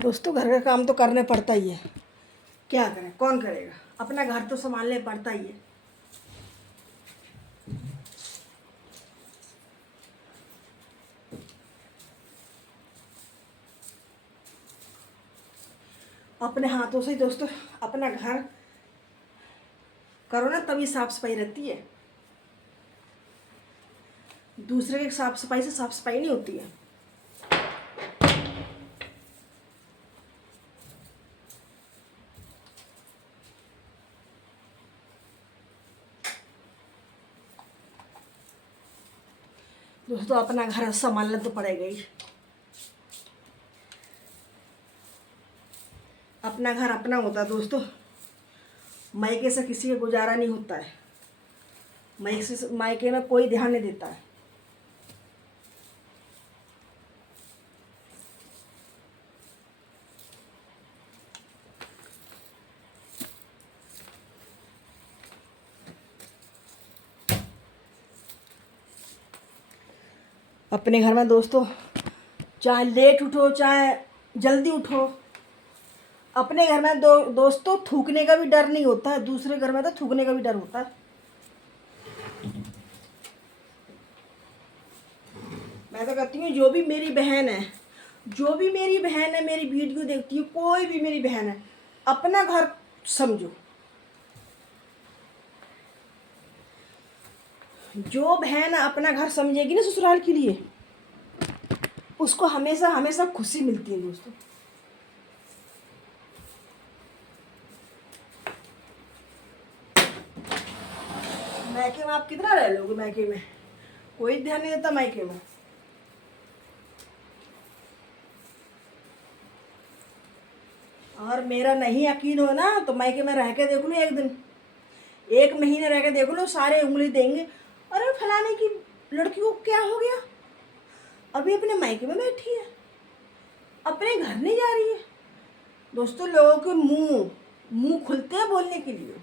दोस्तों घर का काम तो करने पड़ता ही है, क्या करें, कौन करेगा, अपना घर तो संभालने पड़ता ही है। अपने हाथों से ही दोस्तों अपना घर करो ना, तभी साफ सफाई रहती है। दूसरे के साफ सफाई से साफ सफाई नहीं होती है। दोस्तों अपना घर संभालना तो पड़ेगा ही। अपना घर अपना होता है दोस्तों, मायके से किसी का गुजारा नहीं होता है। मायके में कोई ध्यान नहीं देता है। अपने घर में दोस्तों चाहे लेट उठो चाहे जल्दी उठो, अपने घर में दोस्तों थूकने का भी डर नहीं होता है। दूसरे घर में तो थूकने का भी डर होता है। मैं तो कहती हूँ जो भी मेरी बहन है, मेरी वीडियो देखती है, कोई भी मेरी बहन है, अपना घर समझो। जो बहन अपना घर समझेगी ना ससुराल के लिए, उसको हमेशा हमेशा खुशी मिलती है दोस्तों। मायके में आप कितना रह लोगे, मायके में कोई ध्यान नहीं देता मायके में। और मेरा नहीं यकीन हो ना तो मायके में रह के देख लो, एक दिन 1 महीने रह के देख लो, सारे उंगली देंगे, अरे फलाने की लड़की को क्या हो गया, अभी अपने मायके में बैठी है, अपने घर नहीं जा रही है। दोस्तों लोगों के मुंह मुंह खुलते हैं बोलने के लिए।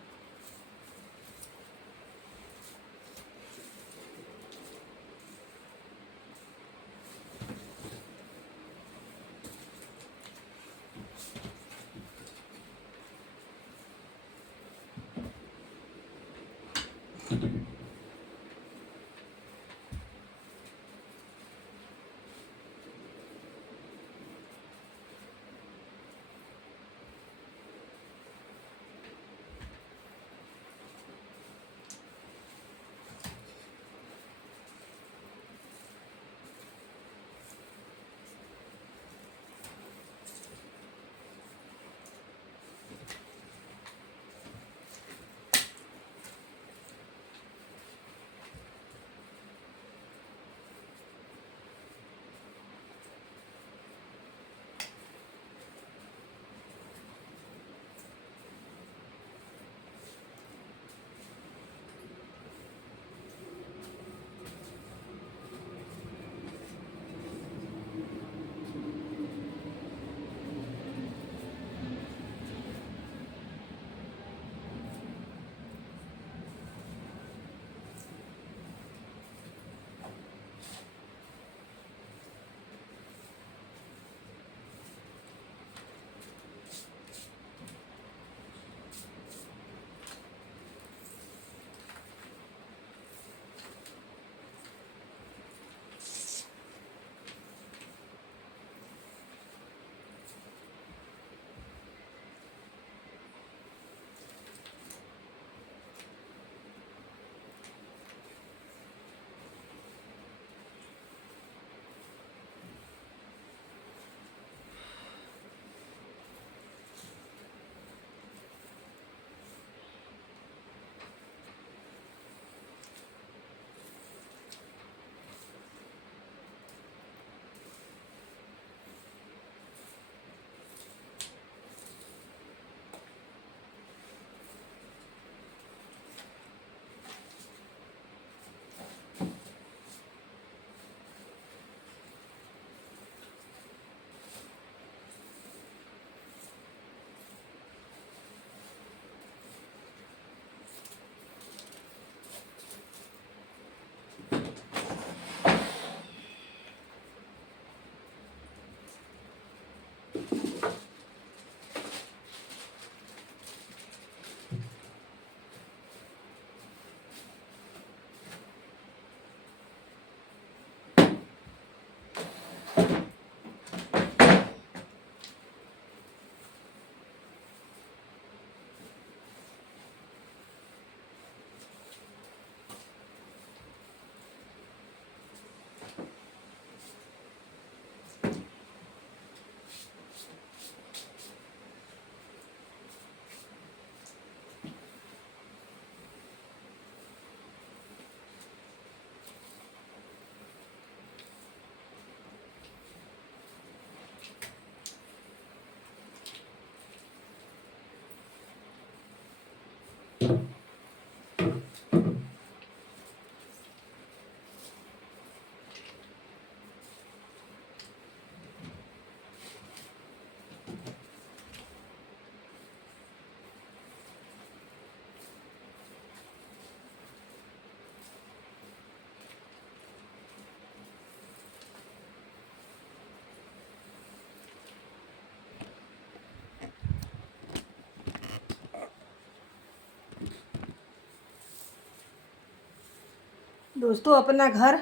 दोस्तों, अपना घर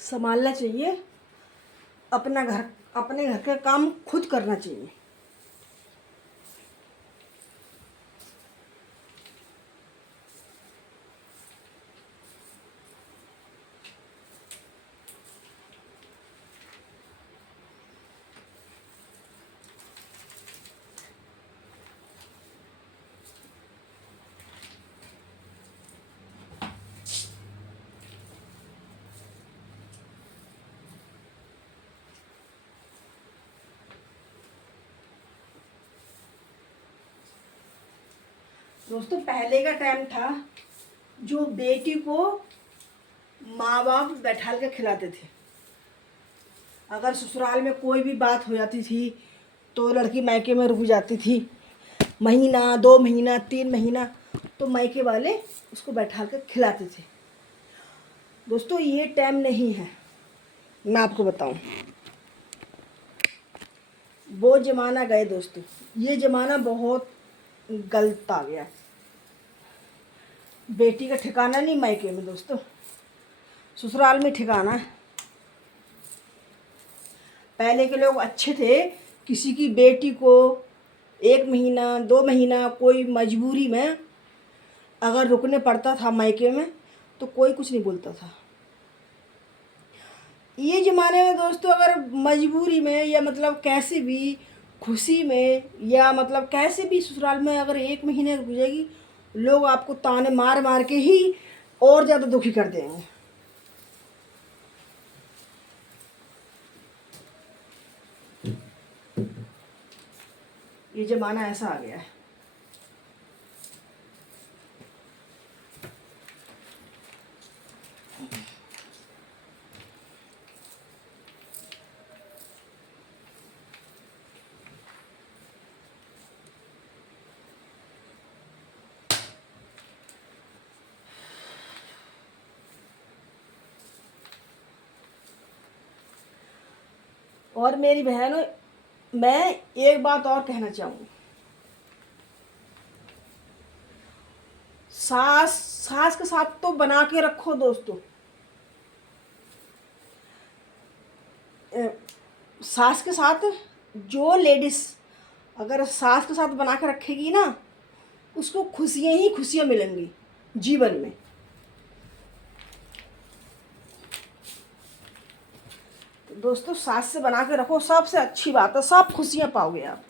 संभालना चाहिए। अपने घर का काम खुद करना चाहिए। दोस्तों, पहले का टाइम था जो बेटी को माँ बाप बैठाल के खिलाते थे। अगर ससुराल में कोई भी बात हो जाती थी तो लड़की मायके में रुक जाती थी, महीना 2 महीना 3 महीना, तो मायके वाले उसको बैठाल कर खिलाते थे। दोस्तों, ये टाइम नहीं है। मैं आपको बताऊं, वो ज़माना गए दोस्तों। ये ज़माना बहुत गलत आ गया। बेटी का ठिकाना नहीं मायके में दोस्तों, ससुराल में ठिकाना है। पहले के लोग अच्छे थे। किसी की बेटी को 1 महीना 2 महीना कोई मजबूरी में अगर रुकने पड़ता था मायके में तो कोई कुछ नहीं बोलता था। ये ज़माने में दोस्तों अगर मजबूरी में या मतलब कैसे भी खुशी में या मतलब कैसे भी ससुराल में अगर 1 महीने रुक जाएगी, लोग आपको ताने मार मार के ही और ज़्यादा दुखी कर देंगे। ये ज़माना ऐसा आ गया है। और मेरी बहनों, मैं एक बात और कहना चाहूँगी। सास के साथ तो बना के रखो दोस्तों। सास के साथ जो लेडीज़ अगर सास के साथ बना के रखेगी ना, उसको खुशियाँ ही खुशियाँ मिलेंगी जीवन में। तो दोस्तों, सास से बना के रखो, सबसे अच्छी बात है, सब खुशियाँ पाओगे आप।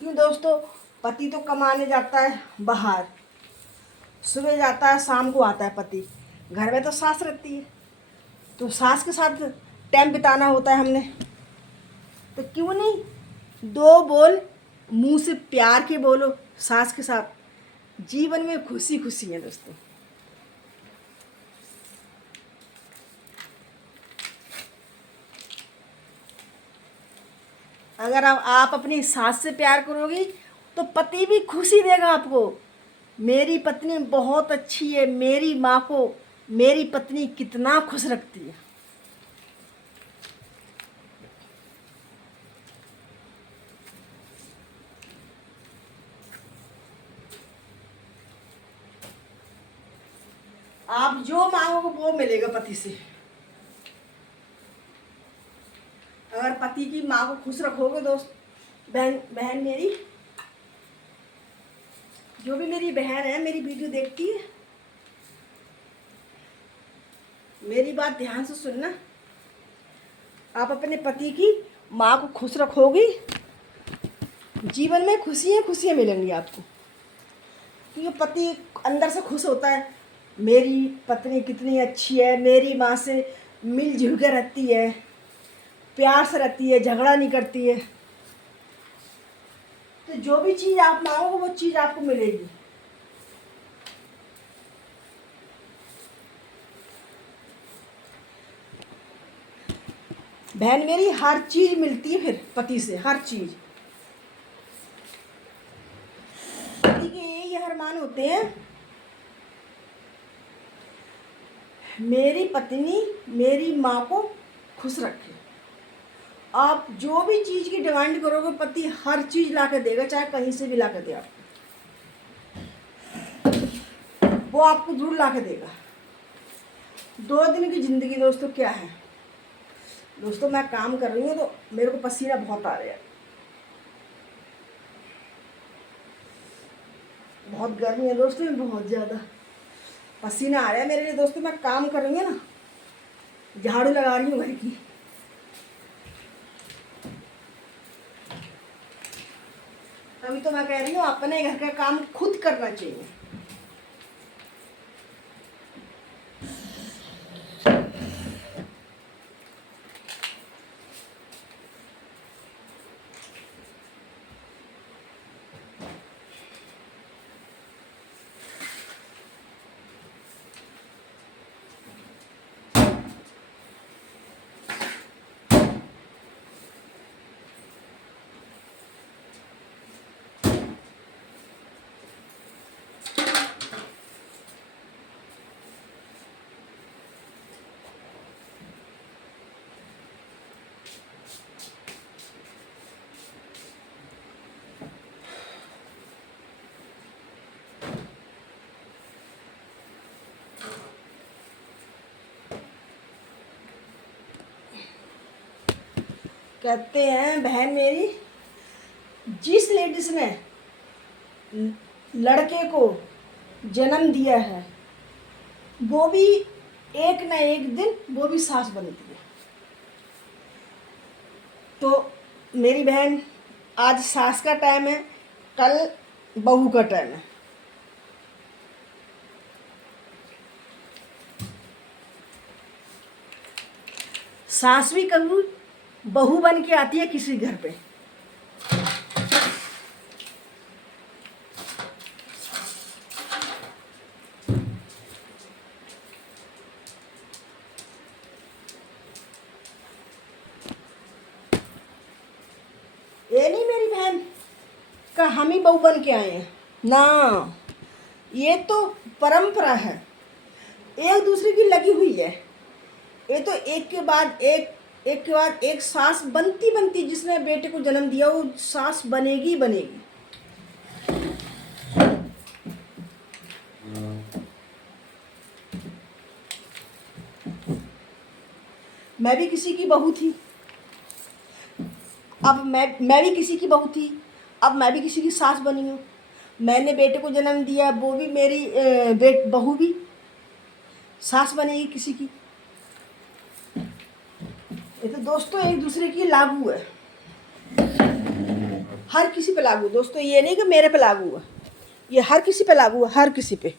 क्यों दोस्तों, पति तो कमाने जाता है बाहर, सुबह जाता है शाम को आता है पति, घर में तो सास रहती है। तो सास के साथ टाइम बिताना होता है हमने, तो क्यों नहीं 2 बोल मुंह से प्यार के बोलो सास के साथ। जीवन में खुशी खुशी है दोस्तों। अगर आप अपनी सास से प्यार करोगी तो पति भी खुशी देगा आपको। मेरी पत्नी बहुत अच्छी है, मेरी माँ को मेरी पत्नी कितना खुश रखती है। आप जो मांगोगे वो मिलेगा पति से। अगर पति की माँ को खुश रखोगे दोस्त, बहन मेरी, जो भी मेरी बहन है मेरी वीडियो देखती है, मेरी बात ध्यान से सुनना। आप अपने पति की माँ को खुश रखोगी, जीवन में खुशियाँ खुशियाँ मिलेंगी आपको। कि ये पति अंदर से खुश होता है, मेरी पत्नी कितनी अच्छी है, मेरी माँ से मिलजुल कर रहती है, प्यार से रहती है, झगड़ा नहीं करती है। तो जो भी चीज़ आप मांगोगे वो चीज़ आपको मिलेगी। बहन मेरी, हर चीज़ मिलती है फिर पति से, हर चीज़। पति के यही अरमान होते हैं, मेरी पत्नी मेरी माँ को खुश रखे। आप जो भी चीज़ की डिमांड करोगे पति हर चीज़ ला के देगा, चाहे कहीं से भी ला के दे आपको, वो आपको जरूर ला के देगा। 2 दिन की ज़िंदगी दोस्तों क्या है। दोस्तों मैं काम कर रही हूँ तो मेरे को पसीना बहुत आ रहा है, बहुत गर्मी है दोस्तों, बहुत ज़्यादा पसीना आ रहा है मेरे लिए दोस्तों। मैं काम कर रही हूँ ना, झाड़ू लगा रही हूँ घर की। तभी तो मैं कह रही हूँ अपने घर का काम खुद करना चाहिए। कहते हैं बहन मेरी, जिस लेडीज ने लड़के को जन्म दिया है वो भी एक ना एक दिन वो भी सास बनती है। तो मेरी बहन, आज सास का टाइम है, कल बहू का टाइम है। सास भी कभी बहू बन के आती है किसी घर पे। ये नहीं मेरी बहन का हम ही बहू बन के आए हैं ना, ये तो परंपरा है, एक दूसरे की लगी हुई है। ये तो एक के बाद एक सास बनती बनती, जिसने बेटे को जन्म दिया वो सास बनेगी बनेगी। मैं भी किसी की बहू थी, अब मैं भी किसी की बहू थी, अब मैं भी किसी की सास बनी हूँ। मैंने बेटे को जन्म दिया, वो भी मेरी बहू भी सास बनेगी किसी की। ये तो दोस्तों एक दूसरे की लागू है, हर किसी पे लागू दोस्तों, ये नहीं कि मेरे पे लागू है, ये हर किसी पे लागू है, हर किसी पे।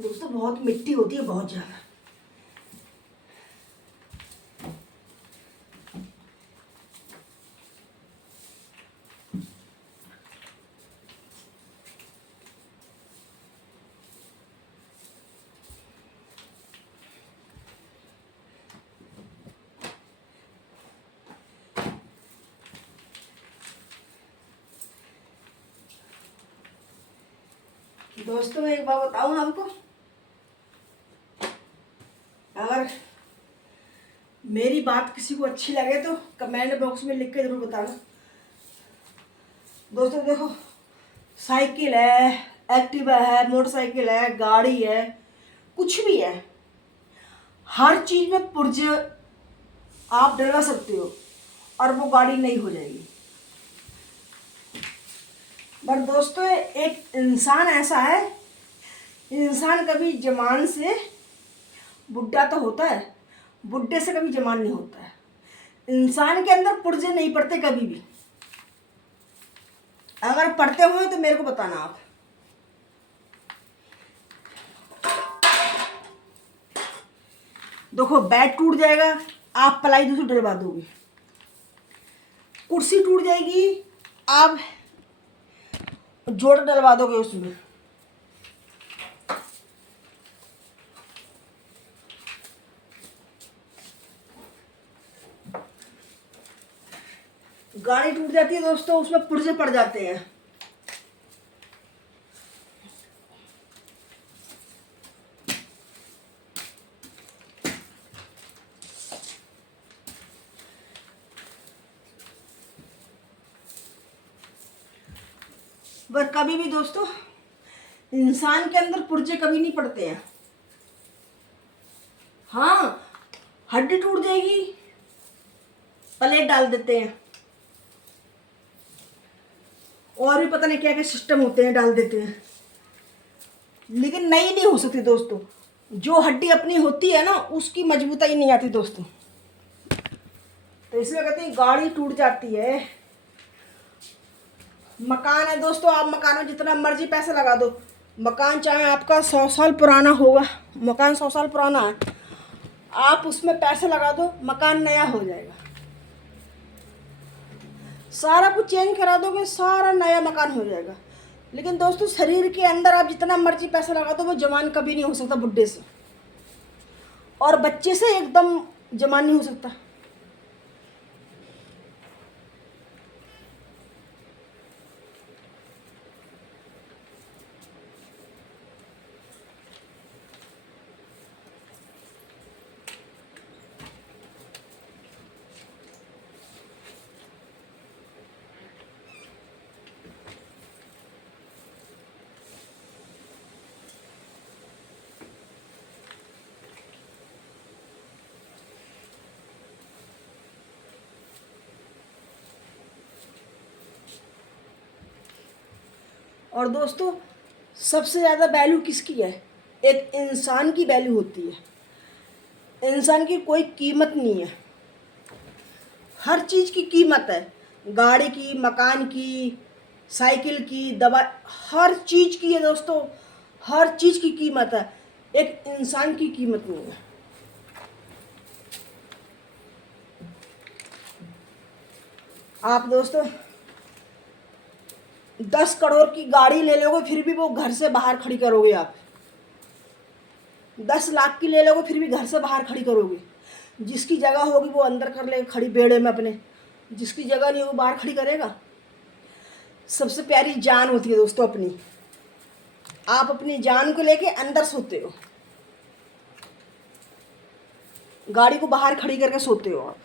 दोस्तों बहुत मिट्टी होती है, बहुत ज़्यादा। दोस्तों मैं एक बात बताऊं आपको, अगर मेरी बात किसी को अच्छी लगे तो कमेंट बॉक्स में लिख के जरूर बताना। दोस्तों देखो, साइकिल है, एक्टिवा है, मोटरसाइकिल है, गाड़ी है, कुछ भी है, हर चीज में पुर्जे आप डलवा सकते हो और वो गाड़ी नहीं हो जाएगी। बट दोस्तों एक इंसान ऐसा है, इंसान कभी जवान से बुढ़ा तो होता है, बुढ़े से कभी जवान नहीं होता है। इंसान के अंदर पुर्जे नहीं पड़ते कभी भी। अगर पढ़ते हुए तो मेरे को बताना आप। देखो बेड टूट जाएगा, आप पलाई दूसरी डलवा दोगे। कुर्सी टूट जाएगी, आप जोड़ डलवा दोगे उसमें। गाड़ी टूट जाती है दोस्तों, उसमें पुर्जे पड़ जाते हैं। पर कभी भी दोस्तों इंसान के अंदर पुर्जे कभी नहीं पड़ते हैं। हाँ, हड्डी टूट जाएगी, प्लेट डाल देते हैं, और भी पता नहीं क्या क्या सिस्टम होते हैं, डाल देते हैं, लेकिन नई नहीं हो सकती दोस्तों। जो हड्डी अपनी होती है ना, उसकी मजबूताई नहीं आती दोस्तों। तो इसलिए कहते हैं गाड़ी टूट जाती है। मकान है दोस्तों, आप मकान में जितना मर्जी पैसा लगा दो, मकान चाहे आपका 100 साल पुराना होगा, मकान 100 साल पुराना है, आप उसमें पैसा लगा दो, मकान नया हो जाएगा। सारा कुछ चेंज करा दोगे, सारा नया मकान हो जाएगा। लेकिन दोस्तों शरीर के अंदर आप जितना मर्जी पैसा लगा दो, वो जवान कभी नहीं हो सकता बुढ़े से, और बच्चे से एकदम जवान नहीं हो सकता। और दोस्तों सबसे ज़्यादा वैल्यू किसकी है? एक इंसान की वैल्यू होती है। इंसान की कोई कीमत नहीं है, हर चीज़ की कीमत है। गाड़ी की, मकान की, साइकिल की, दवा, हर चीज़ की है दोस्तों, हर चीज़ की कीमत है। एक इंसान की कीमत नहीं है। आप दोस्तों 10 करोड़ की गाड़ी ले लोगे, फिर भी वो घर से बाहर खड़ी करोगे आप। 10 लाख की ले लोगे, फिर भी घर से बाहर खड़ी करोगे। जिसकी जगह होगी वो अंदर कर लेगा खड़ी बेड़े में अपने, जिसकी जगह नहीं वो बाहर खड़ी करेगा। सबसे प्यारी जान होती है दोस्तों अपनी। आप अपनी जान को लेके अंदर सोते हो, गाड़ी को बाहर खड़ी करके सोते हो आप।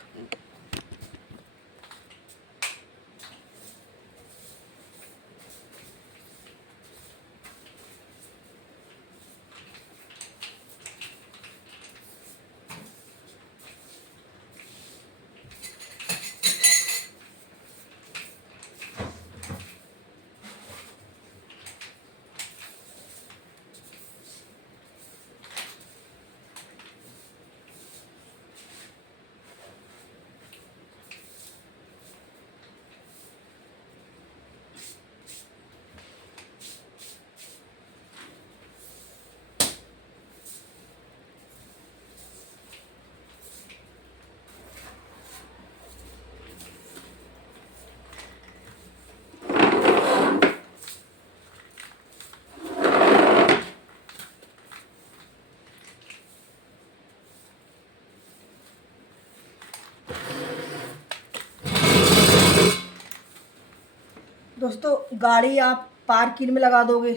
दोस्तों गाड़ी आप पार्किंग में लगा दोगे,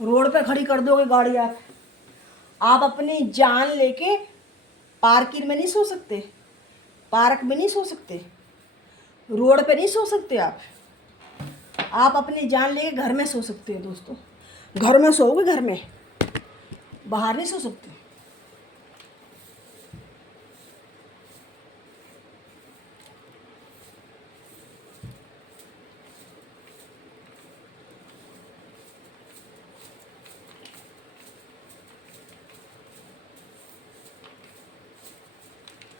रोड पे खड़ी कर दोगे गाड़ी आप अपनी जान लेके पार्किंग में नहीं सो सकते, पार्क में नहीं सो सकते, रोड पे नहीं सो सकते आप अपनी जान लेके घर में सो सकते हो दोस्तों। घर में सोओगे, घर में, बाहर नहीं सो सकते।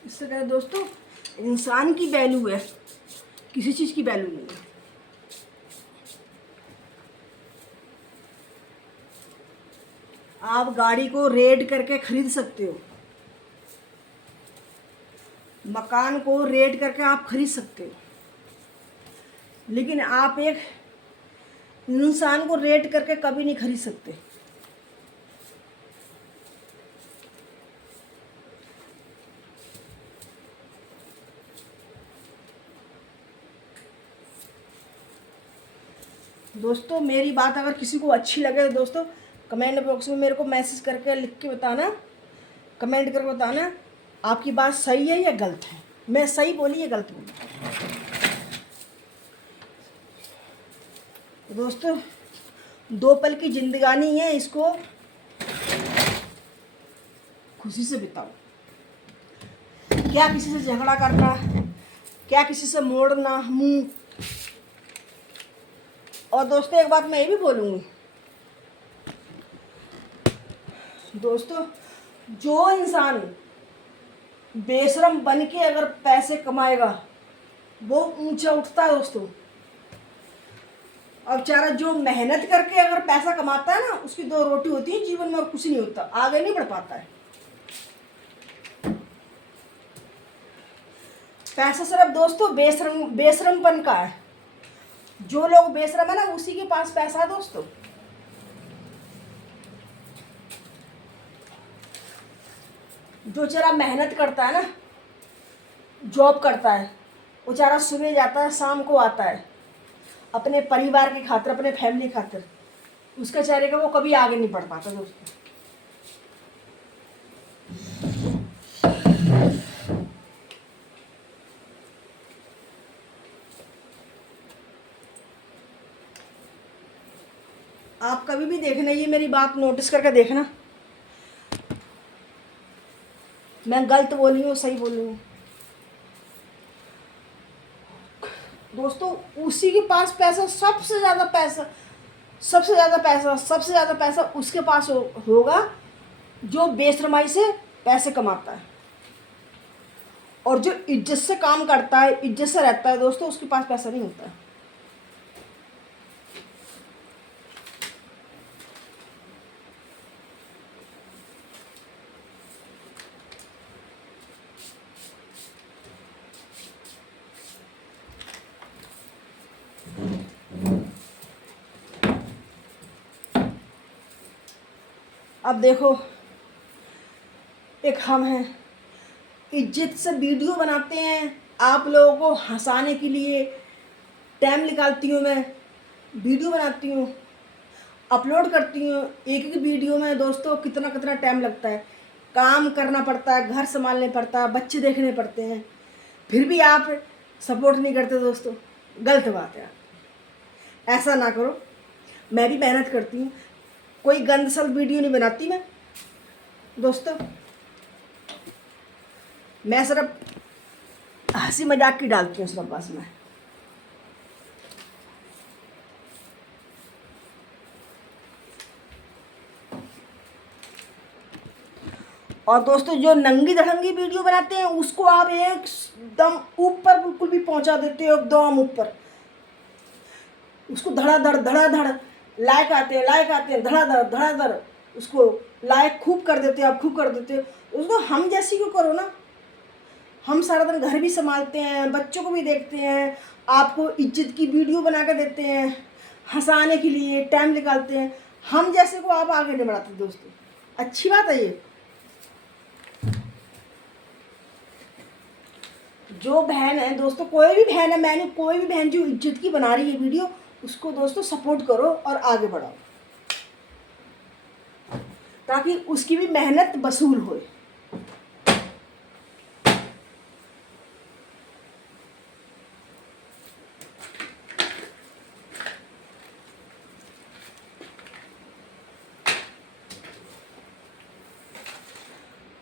इससे क्या है दोस्तों, इंसान की वैल्यू है, किसी चीज़ की वैल्यू नहीं है। आप गाड़ी को रेड करके खरीद सकते हो, मकान को रेड करके आप खरीद सकते हो, लेकिन आप एक इंसान को रेड करके कभी नहीं खरीद सकते। दोस्तों मेरी बात अगर किसी को अच्छी लगे तो दोस्तों कमेंट बॉक्स में मेरे को मैसेज करके लिख के बताना, कमेंट करके बताना आपकी बात सही है या गलत है, मैं सही बोली या गलत बोली। दोस्तों 2 पल की जिंदगानी है, इसको खुशी से बिताओ। क्या किसी से झगड़ा करना, क्या किसी से मोड़ना मुंह। और दोस्तों एक बात मैं ये भी बोलूँगी, दोस्तों जो इंसान बेशरम बन के अगर पैसे कमाएगा वो ऊंचा उठता है दोस्तों। अब बेचारा जो मेहनत करके अगर पैसा कमाता है ना, उसकी 2 रोटी होती है जीवन में और कुछ नहीं होता, आगे नहीं बढ़ पाता है। पैसा सिर्फ दोस्तों बेशरमपन का है। जो लोग बेशरम है ना, उसी के पास पैसा है दोस्तों। जो बेचारा मेहनत करता है ना, जॉब करता है, वो बेचारा सुबह जाता है शाम को आता है, अपने परिवार की खातिर, अपने फैमिली खातिर, उसका बेचारे का वो कभी आगे नहीं बढ़ पाता दोस्तों। आप कभी भी देखना, ये मेरी बात नोटिस करके देखना, मैं गलत बोली हूँ सही बोली हूँ दोस्तों। उसी के पास पैसा, सबसे ज़्यादा पैसा उसके पास होगा जो बेशरमाई से पैसे कमाता है, और जो इज्जत से काम करता है, इज्जत से रहता है दोस्तों, उसके पास पैसा नहीं होता है। अब देखो, एक हम हैं, इज्जत से वीडियो बनाते हैं आप लोगों को हंसाने के लिए, टाइम निकालती हूँ मैं, वीडियो बनाती हूँ, अपलोड करती हूँ। एक एक वीडियो में दोस्तों कितना कितना टाइम लगता है, काम करना पड़ता है, घर संभालने पड़ता है, बच्चे देखने पड़ते हैं, फिर भी आप सपोर्ट नहीं करते दोस्तों, गलत बात है। ऐसा ना करो, मैं भी मेहनत करती हूँ, कोई गंदसल वीडियो नहीं बनाती मैं दोस्तों, मैं सिर्फ हंसी मजाक की डालती हूँ सिर्फ बस मैं। और दोस्तों जो नंगी धड़ंगी वीडियो बनाते हैं उसको आप एकदम ऊपर बिल्कुल भी पहुंचा देते हो, एकदम ऊपर, उसको धड़ाधड़ लाइक आते हैं, धड़ाधड़ उसको लाइक खूब कर देते हो, आप खूब कर देते हो उसको। हम जैसी क्यों करो ना, हम सारा दिन घर भी संभालते हैं, बच्चों को भी देखते हैं, आपको इज्जत की वीडियो बना कर देते हैं, हंसाने के लिए टाइम निकालते हैं। हम जैसे को आप आगे नहीं बढ़ाते दोस्तों। अच्छी बात है ये। जो बहन है दोस्तों, कोई भी बहन है, मैंने कोई भी बहन जो इज्जत की बना रही है वीडियो, उसको दोस्तों सपोर्ट करो और आगे बढ़ाओ, ताकि उसकी भी मेहनत वसूल होए।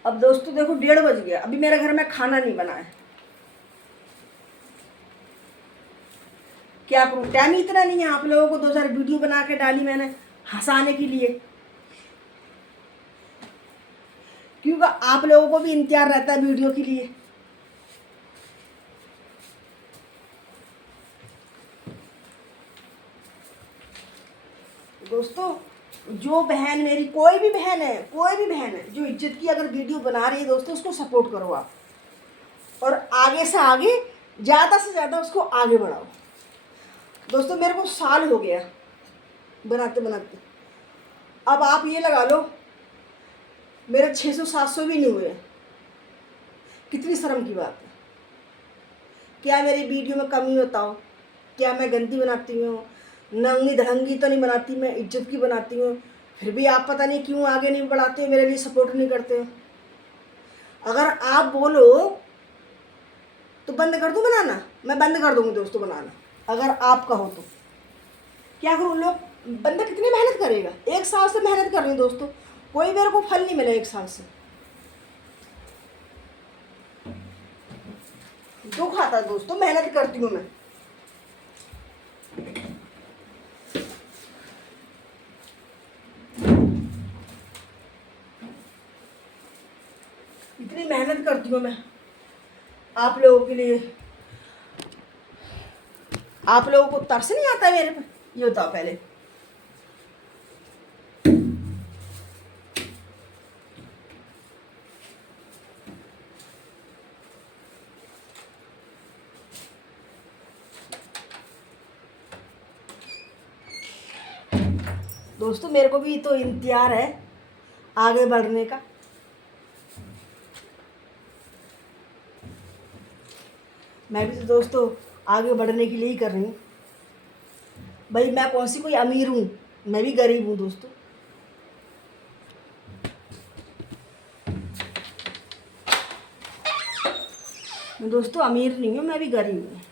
अब दोस्तों देखो 1:30 बज गया, अभी मेरे घर में खाना नहीं बना है। क्या करूं, टाइम ही इतना नहीं है। आप लोगों को 2 4 वीडियो बना के डाली मैंने हंसाने के लिए, क्योंकि आप लोगों को भी इंतजार रहता है वीडियो के लिए। दोस्तों जो बहन मेरी, कोई भी बहन है, कोई भी बहन है जो इज्जत की अगर वीडियो बना रही है दोस्तों, उसको सपोर्ट करो आप, और आगे से आगे ज़्यादा से ज़्यादा उसको आगे बढ़ाओ। दोस्तों मेरे को साल हो गया बनाते बनाते, अब आप ये लगा लो मेरे 600 700 भी नहीं हुए। कितनी शर्म की बात है। क्या मेरी वीडियो में कमी बताओ? क्या मैं गंदी बनाती हूँ? नंगी धड़ंगी तो नहीं बनाती, मैं इज्जत की बनाती हूँ। फिर भी आप पता नहीं क्यों आगे नहीं बढ़ाते हो, मेरे लिए सपोर्ट नहीं करते हो। अगर आप बोलो तो बंद कर दूँ बनाना, मैं बंद कर दूँगी दोस्तों बनाना, अगर आप कहो तो। क्या करूँ, लोग बंदा कितनी मेहनत करेगा? 1 साल से मेहनत कर रही हूँ दोस्तों, कोई मेरे को फल नहीं मिला 1 साल से। दुख आता है दोस्तों, मेहनत करती हूँ मैं। इतनी मेहनत करती हूँ मैं आप लोगों के लिए, आप लोगों को तरस नहीं आता है मेरे पे? ये बताओ पहले। दोस्तों मेरे को भी तो इंतजार है आगे बढ़ने का। मैं भी तो दोस्तों आगे बढ़ने के लिए ही कर रही हूँ भाई। मैं कौन सी कोई अमीर हूँ, मैं भी गरीब हूँ दोस्तों। मैं दोस्तों अमीर नहीं हूँ, मैं भी गरीब हूँ।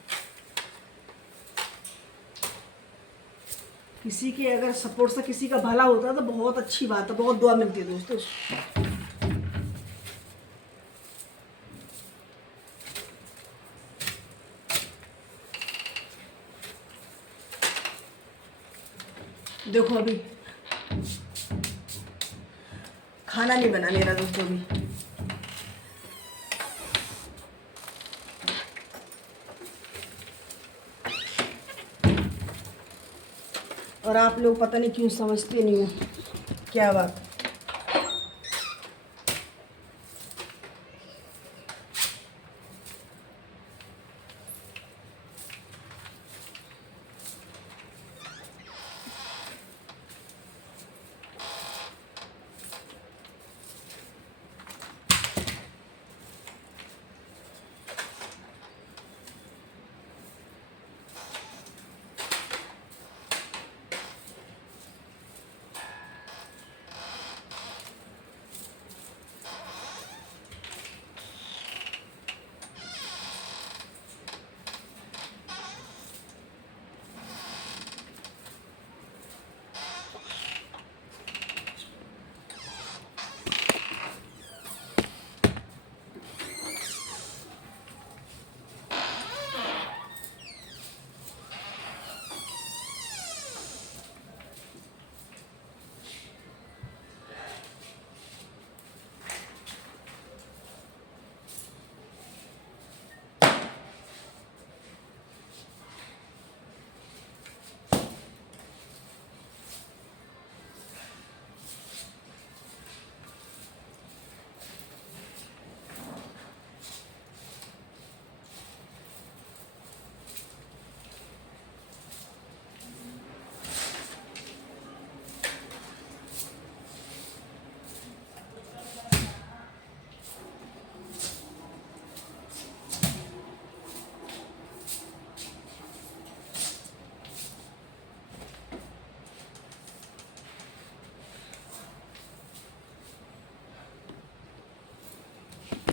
किसी के अगर सपोर्ट से किसी का भला होता है तो बहुत अच्छी बात है, बहुत दुआ मिलती है दोस्तों। देखो अभी खाना नहीं बना मेरा दोस्तों अभी। और आप लोग पता नहीं क्यों समझते नहीं हो क्या बात।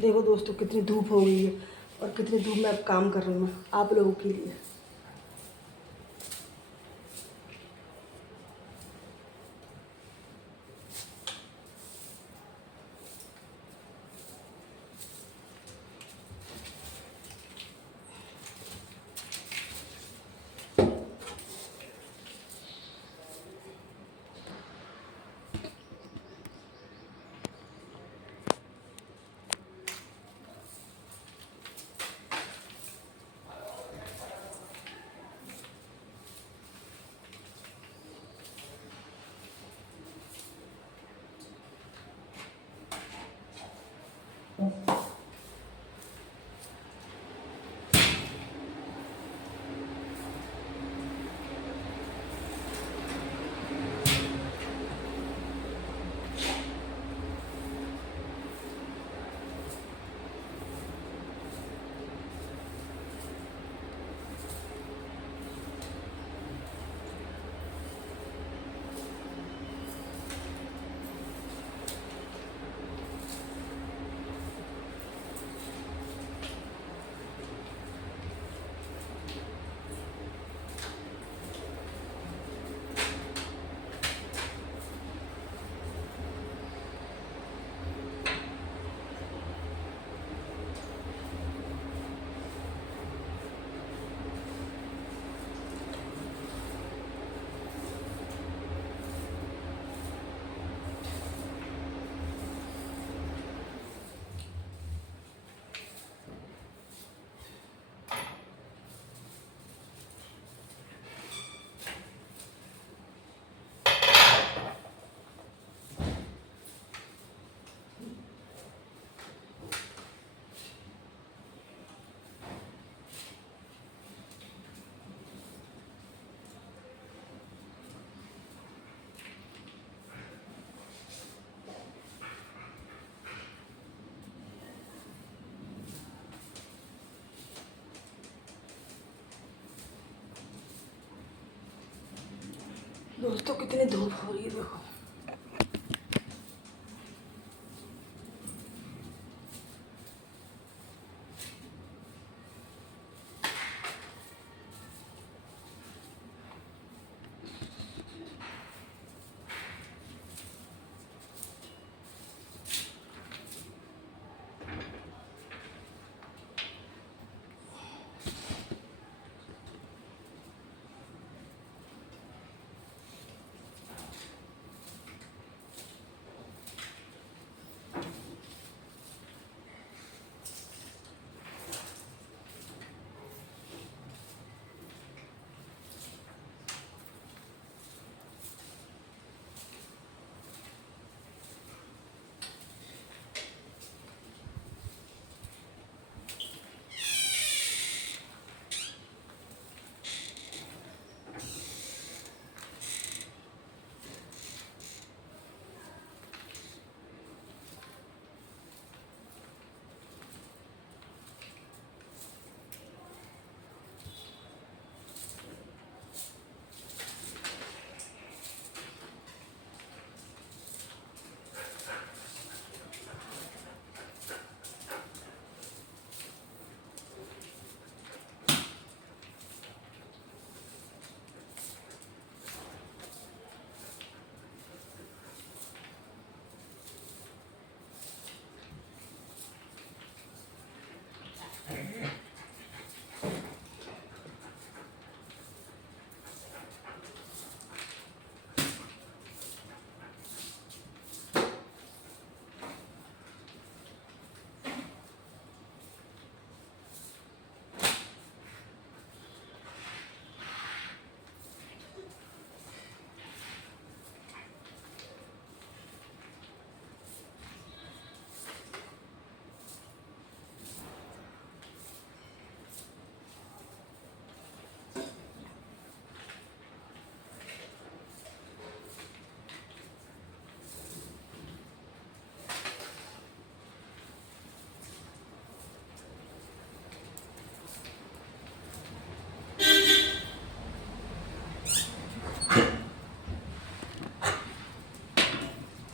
देखो दोस्तों कितनी धूप हो गई है और कितनी धूप में अब काम कर रही हूँ मैं आप लोगों के लिए। दोस्तों कितनी धूप हो रही है देखो।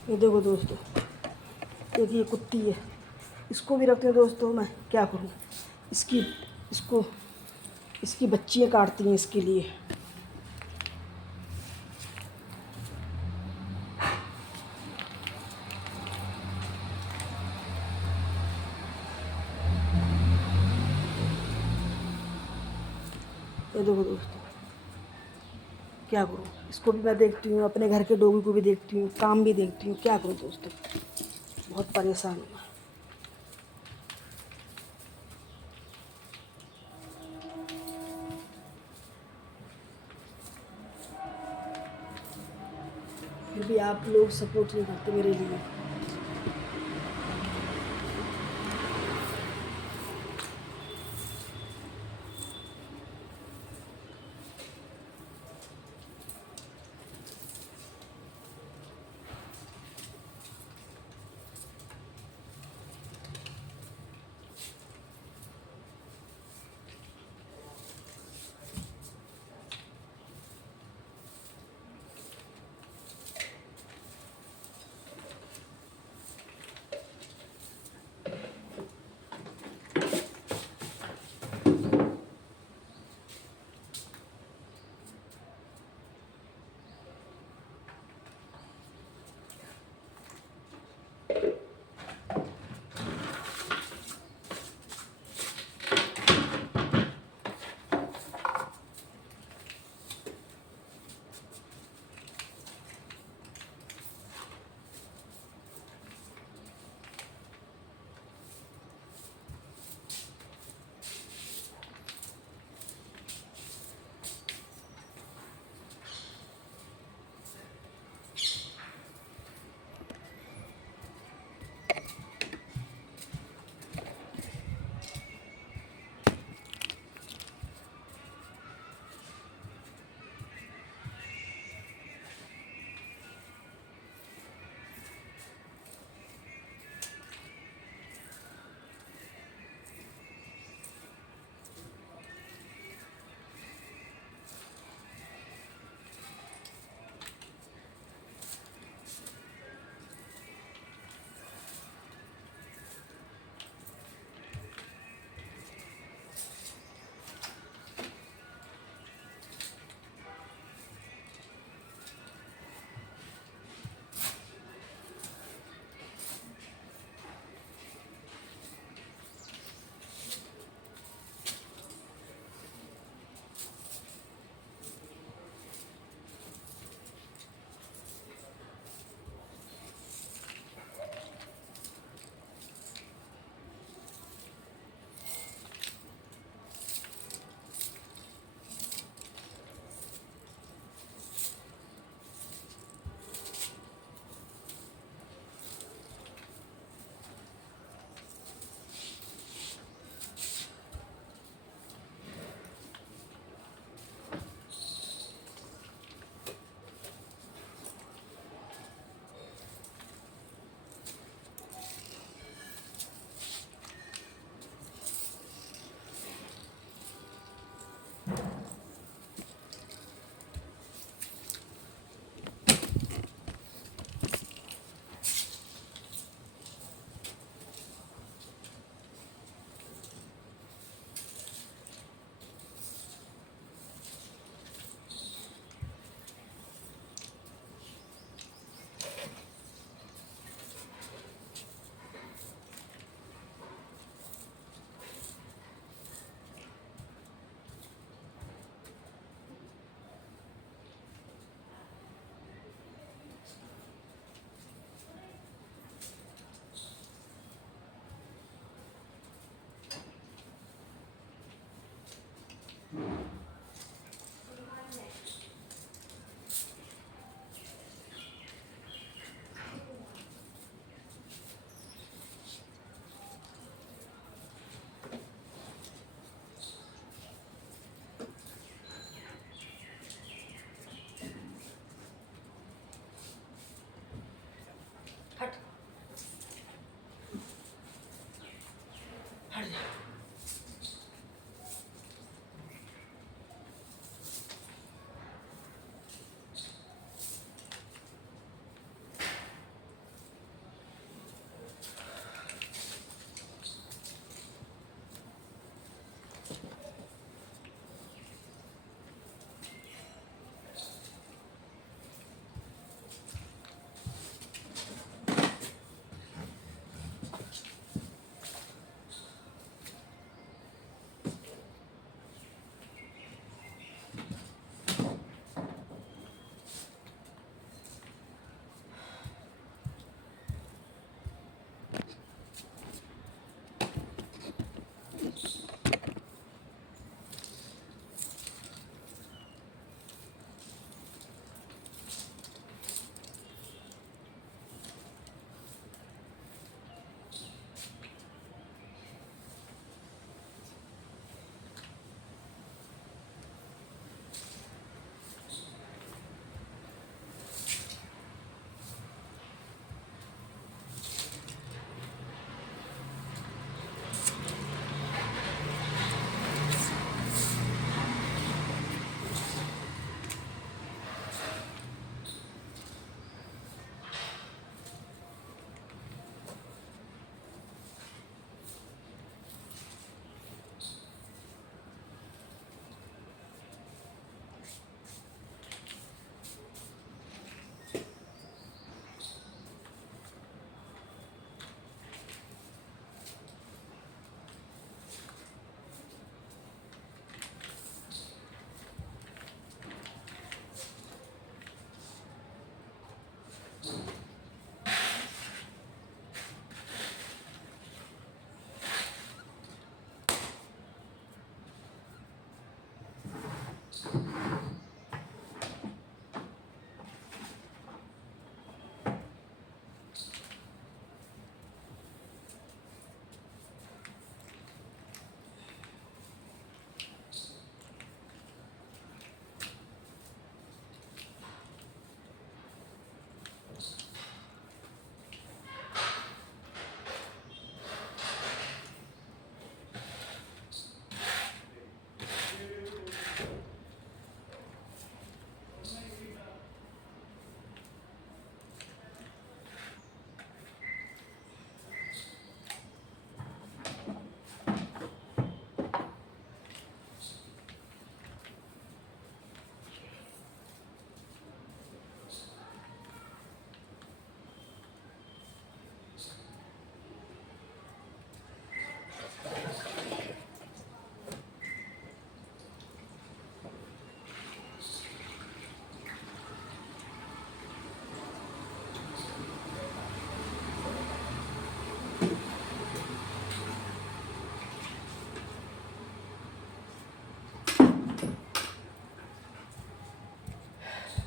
ये देखो दोस्तों, एक ये कुत्ती है, इसको भी रखते हैं दोस्तों। मैं क्या करूँ, इसकी बच्चियाँ काटती हैं इसके लिए। ये देखो दोस्तों, क्या करूँ, इसको भी मैं देखती हूँ, अपने घर के डॉगी को भी देखती हूँ, काम भी देखती हूँ। क्या करूँ दोस्तों, बहुत परेशान हूँ मैं। फिर भी आप लोग सपोर्ट नहीं करते मेरे लिए।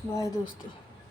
बाय दोस्तों।